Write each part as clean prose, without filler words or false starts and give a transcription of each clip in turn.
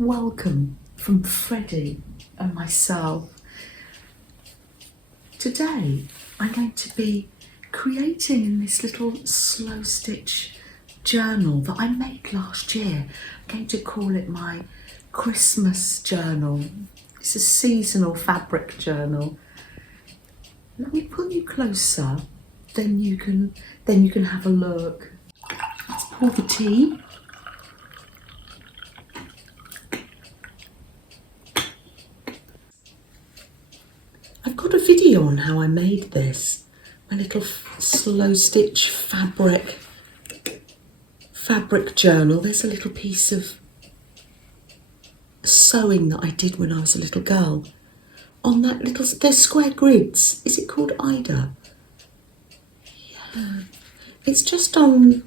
welcome from Freddie and myself. Today I'm going to be creating this little slow stitch journal that I made last year. I'm going to call it my Christmas journal. It's a seasonal fabric journal. Let me pull you closer, then you can have a look. Let's pour the tea. I've got a video on how I made this, my little slow stitch fabric journal. There's a little piece of sewing that I did when I was a little girl. On that little, there's square grids. Is it called Ida? Yeah. It's just on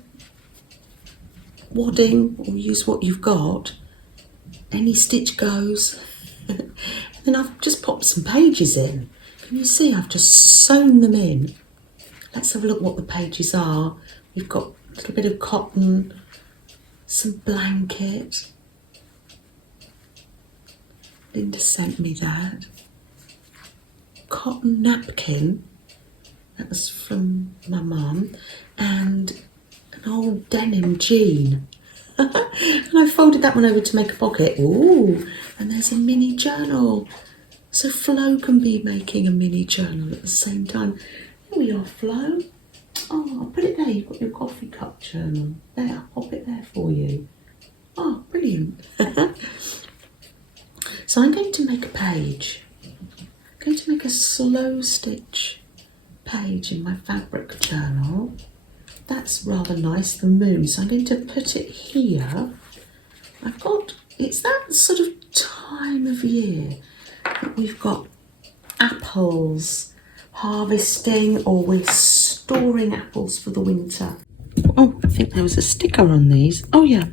wadding, or use what you've got. Any stitch goes. Then I've just popped some pages in. Can you see I've just sewn them in? Let's have a look what the pages are. We've got a little bit of cotton, some blanket. Linda sent me that. Cotton napkin, that was from my mum, and an old denim jean. And I folded that one over to make a pocket. Ooh, and there's a mini journal. So Flo can be making a mini journal at the same time. Here we are, Flo. Oh, I'll put it there. You've got your coffee cup journal. There, I'll pop it there for you. Oh, brilliant. So I'm going to make a page. I'm going to make a slow stitch page in my fabric journal. That's rather nice, the moon. So I'm going to put it here. It's that sort of time of year that we've got apples harvesting, or we're storing apples for the winter. Oh, I think there was a sticker on these. Oh yeah.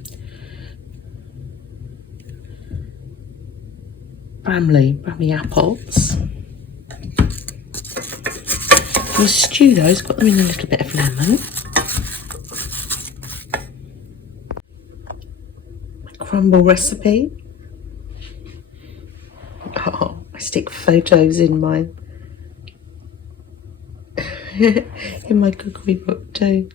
Bramley apples. We'll stew those, got them in a little bit of lemon. Crumble recipe. Oh, I stick photos in my cookery book too.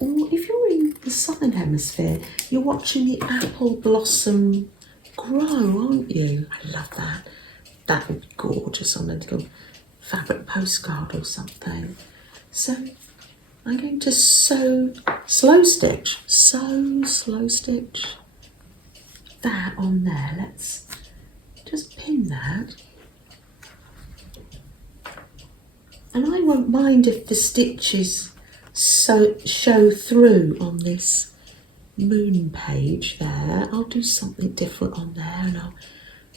Or if you're in the southern hemisphere, you're watching the apple blossom grow, aren't you? I love that. That would be gorgeous on a little fabric postcard or something. So I'm going to sew slow stitch that on there. Let's just pin that. And I won't mind if the stitches show through on this moon page there. I'll do something different on there, and I'll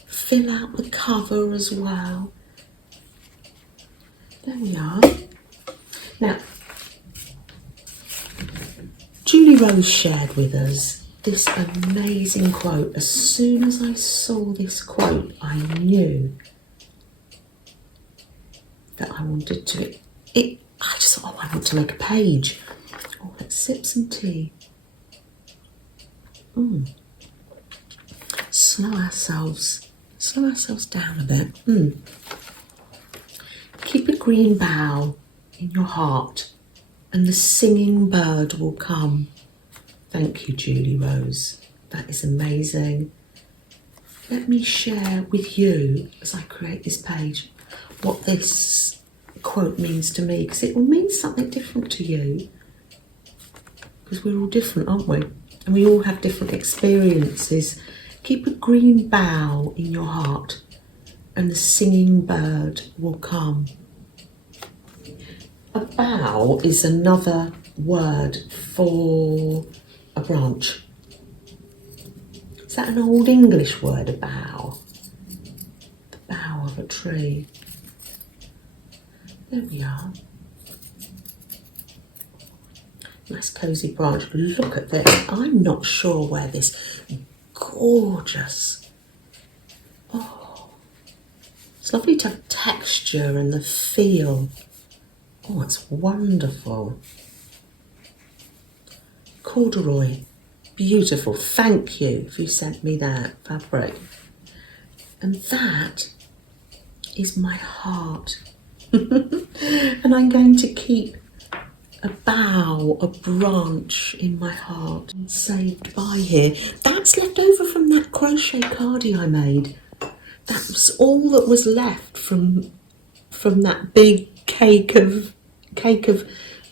fill out the cover as well. There we are. Now, Julierose shared with us this amazing quote. As soon as I saw this quote, I knew that I wanted to. I just thought, I want to make a page. Oh, let's sip some tea. Slow ourselves down a bit. Keep a green bough in your heart, and the singing bird will come. Thank you, Julierose. That is amazing. Let me share with you, as I create this page, what this quote means to me, because it will mean something different to you, because we're all different, aren't we? And we all have different experiences. Keep a green bough in your heart, and the singing bird will come. A bough is another word for a branch. Is that an old English word, a bough? The bough of a tree. There we are. Nice cosy branch. Look at this. I'm not sure where this gorgeous. Oh, it's lovely to have texture and the feel. Oh, it's wonderful. Corduroy, beautiful. Thank you if you sent me that fabric. And that is my heart. And I'm going to keep a bough, a branch in my heart saved by here. That's left over from that crochet cardie I made. That was all that was left from that big cake of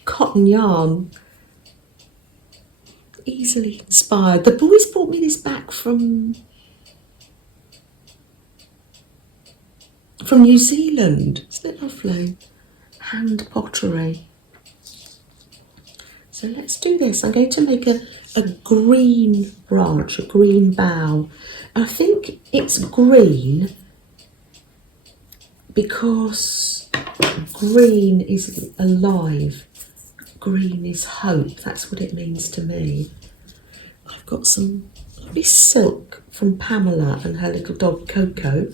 cotton yarn. Easily inspired. The boys brought me this back from New Zealand. Isn't it lovely? Hand pottery. So let's do this. I'm going to make a green branch, a green bough. I think it's green because green is alive. Green is hope. That's what it means to me. I've got some lovely silk from Pamela and her little dog Coco.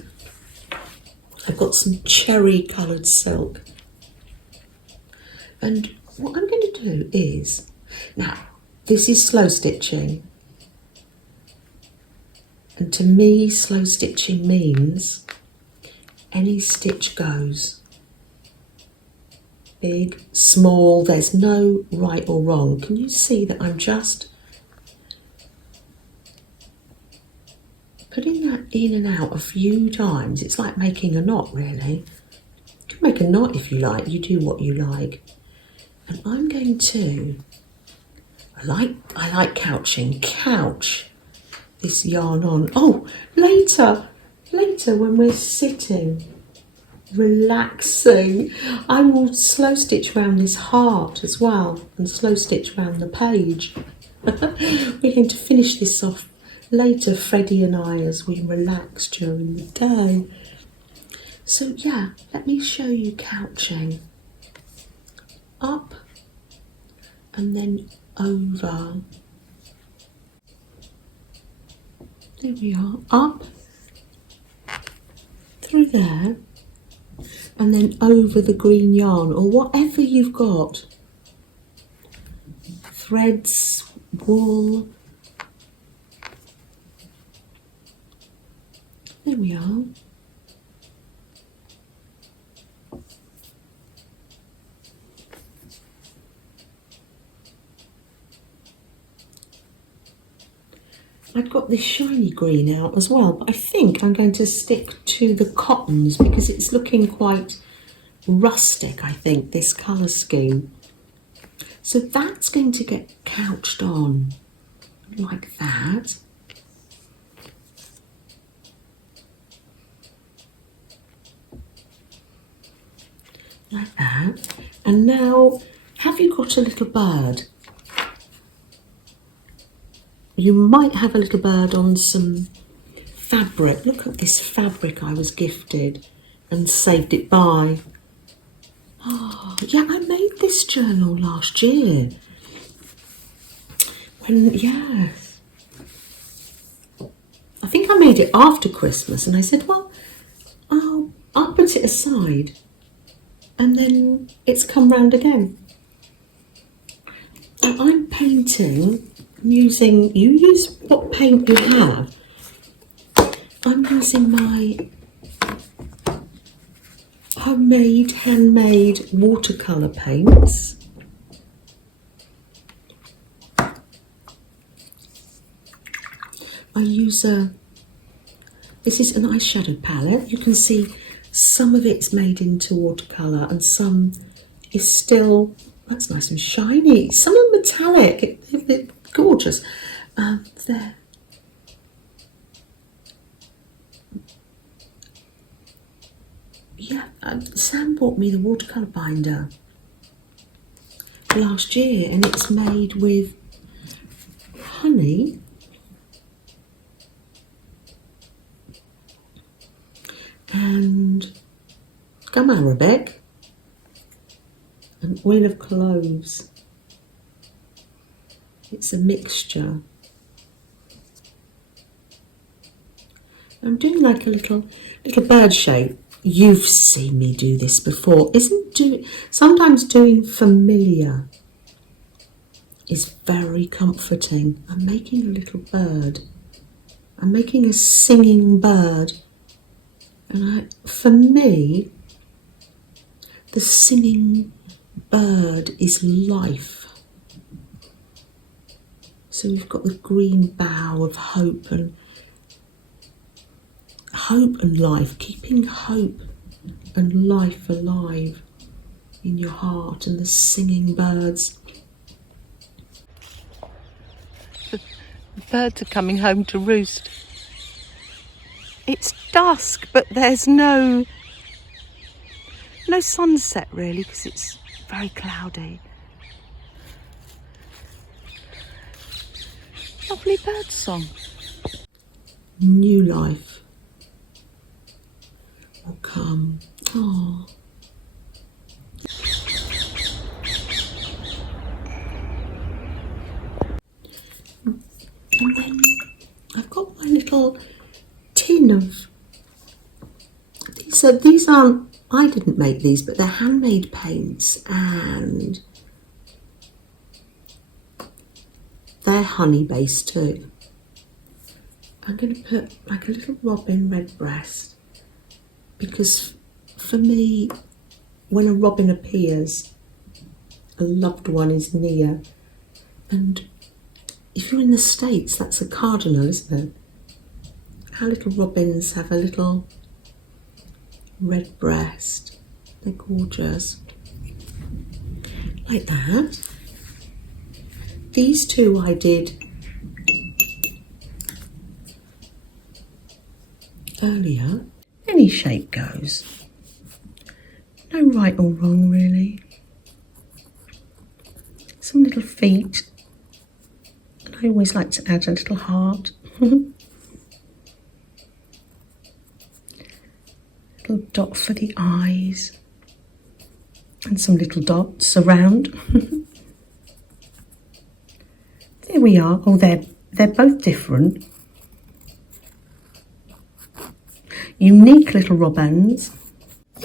I've got some cherry coloured silk. And what I'm going to do is, now this is slow stitching. And to me, slow stitching means any stitch goes. Big, small, there's no right or wrong. Can you see that I'm just putting that in and out a few times? It's like making a knot, really. You can make a knot if you like, you do what you like. And I'm going to, I like couching, couch this yarn on. Oh, later when we're sitting, relaxing, I will slow stitch around this heart as well and slow stitch around the page. We're going to finish this off later, Freddie and I, as we relax during the day. So yeah, let me show you couching. Up and then over. There we are. Up through there and then over the green yarn or whatever you've got. Threads, wool. There we are. I've got this shiny green out as well, but I think I'm going to stick to the cottons because it's looking quite rustic, I think, this colour scheme. So that's going to get couched on like that. Like that. And now, have you got a little bird? You might have a little bird on some fabric. Look at this fabric I was gifted and saved it by. Oh, yeah, I made this journal last year. Yeah. I think I made it after Christmas and I said, well, I'll put it aside. And then it's come round again. And I'm painting using, you use what paint you have. I'm using my homemade, handmade watercolour paints. I use this is an eyeshadow palette. You can see some of it's made into watercolour and some is still, that's nice and shiny. Some are metallic, they're gorgeous. There. Yeah, Sam bought me the watercolour binder last year and it's made with honey and gum arabic and oil of cloves. It's a mixture. I'm doing like a little bird shape. You've seen me do this before. Sometimes doing familiar is very comforting. I'm making a little bird. I'm making a singing bird. And for me, the singing bird is life. So we've got the green bough of hope and life, keeping hope and life alive in your heart, and the singing birds. The birds are coming home to roost. It's dusk, but there's no sunset really, because it's very cloudy. Lovely bird song. New life will come. Oh. And then I've got my little tin of these aren't, I didn't make these, but they're handmade paints, and they're honey based too. I'm going to put like a little robin redbreast, because for me, when a robin appears, a loved one is near. And if you're in the States, that's a cardinal, isn't it? Our little robins have a little red breast. They're gorgeous. Like that. These two I did earlier. Any shape goes. No right or wrong really. Some little feet. And I always like to add a little heart. Little dot for the eyes. And some little dots around. There we are. Oh, they're both different. Unique little robins.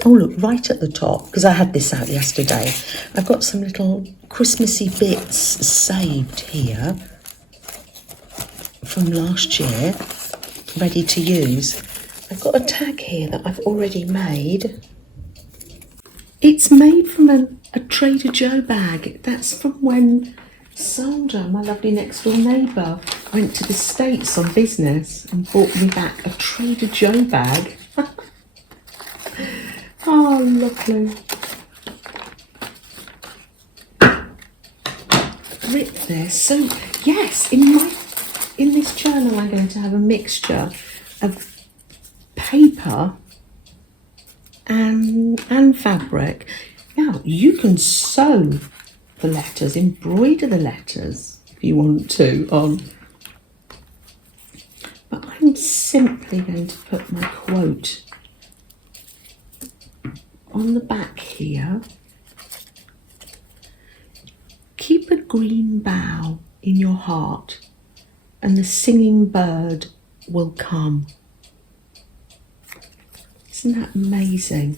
Oh look, right at the top, because I had this out yesterday, I've got some little Christmassy bits saved here from last year, ready to use. I've got a tag here that I've already made. It's made from a Trader Joe bag. That's from when Sandra, my lovely next door neighbour, went to the States on business and brought me back a Trader Joe bag. Oh, lovely. Rip this. So, yes, in this journal I'm going to have a mixture of paper and fabric. Now, you can sew the letters, embroider the letters if you want to on. But I'm simply going to put my quote on the back here. Keep a green bough in your heart, and the singing bird will come. Isn't that amazing?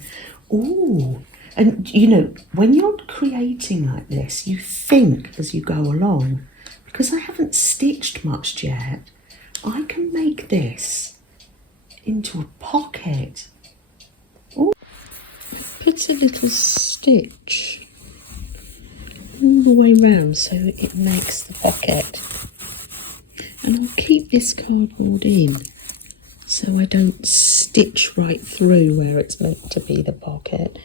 Ooh, and you know, when you're creating like this, you think as you go along. Because I haven't stitched much yet, I can make this into a pocket. Ooh. Put a little stitch all the way round so it makes the pocket. And I'll keep this cardboard in so I don't stitch right through where it's meant to be the pocket.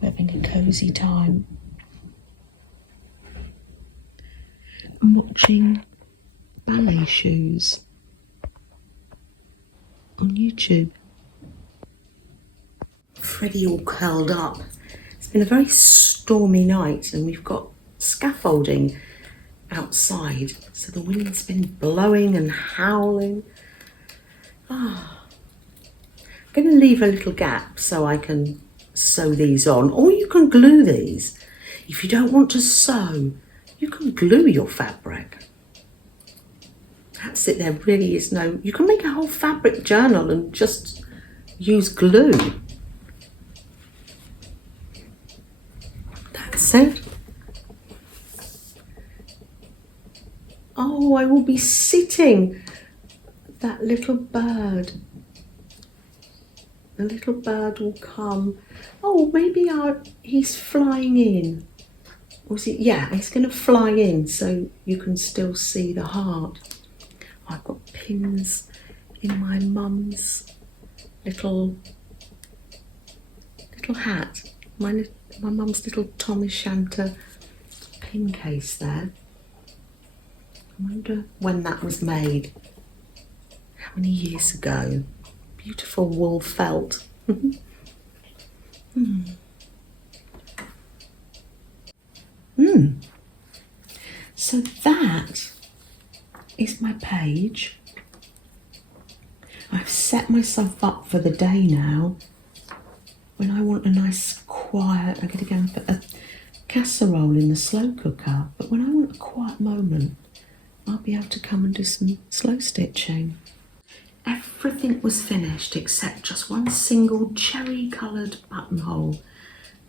We're having a cosy time. I'm watching ballet shoes on YouTube. Freddie all curled up. It's been a very stormy night and we've got scaffolding outside, so the wind's been blowing and howling. I'm going to leave a little gap so I can sew these on, or you can glue these. If you don't want to sew, you can glue your fabric. That's it, there really is no, you can make a whole fabric journal and just use glue. That's it. will be sitting. That little bird. The little bird will come. Oh, maybe he's flying in. Or is it? Yeah, he's going to fly in so you can still see the heart. I've got pins in my mum's little hat. My mum's little Tom O'Shanter pin case there. I wonder when that was made. How many years ago? Beautiful wool felt. So that is my page. I've set myself up for the day now. When I want a nice quiet, I'm going to go and put a casserole in the slow cooker, but when I want a quiet moment, I'll be able to come and do some slow stitching. Everything was finished except just one single cherry coloured buttonhole.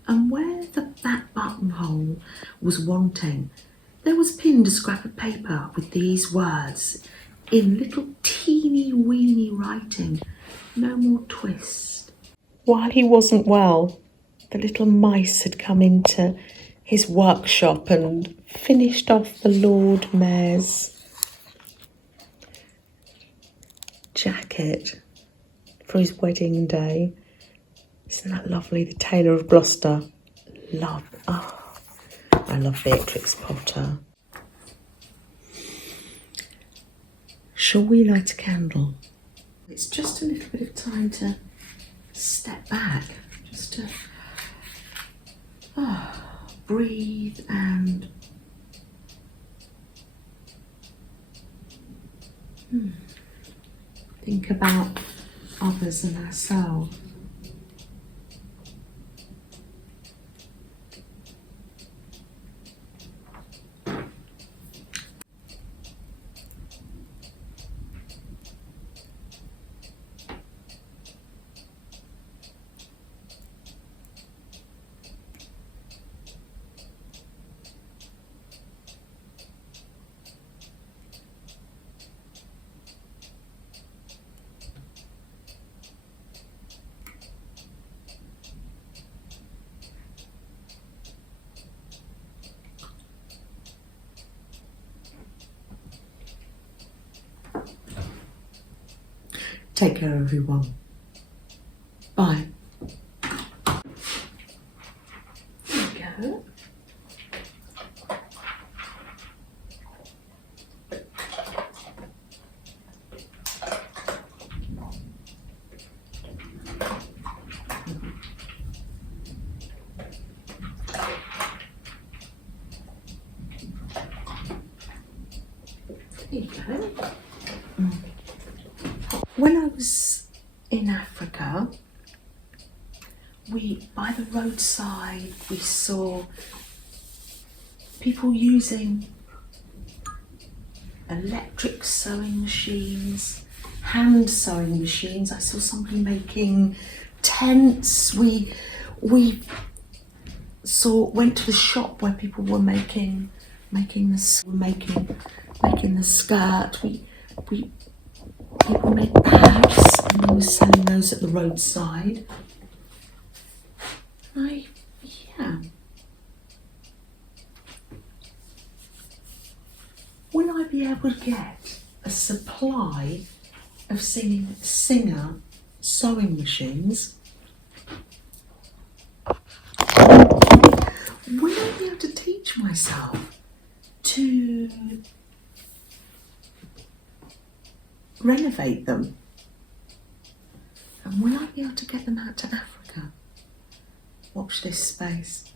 And where that buttonhole was wanting, there was pinned a scrap of paper with these words in little teeny weeny writing, no more twist. While he wasn't well, the little mice had come into his workshop and finished off the Lord Mayor's jacket for his wedding day. Isn't that lovely? The Tailor of Gloucester. I love Beatrix Potter. Shall we light a candle? It's just a little bit of time to step back, just to breathe and think about others and ourselves. Take care, everyone. Bye. There we go. There you go. When I was in Africa, by the roadside, we saw people using electric sewing machines, hand sewing machines. I saw somebody making tents. We went to the shop where people were making the skirt. People made bags and they were selling those at the roadside. Will I be able to get a supply of Singer sewing machines? Will I be able to teach myself to renovate them? And will I be able to get them out to Africa? Watch this space.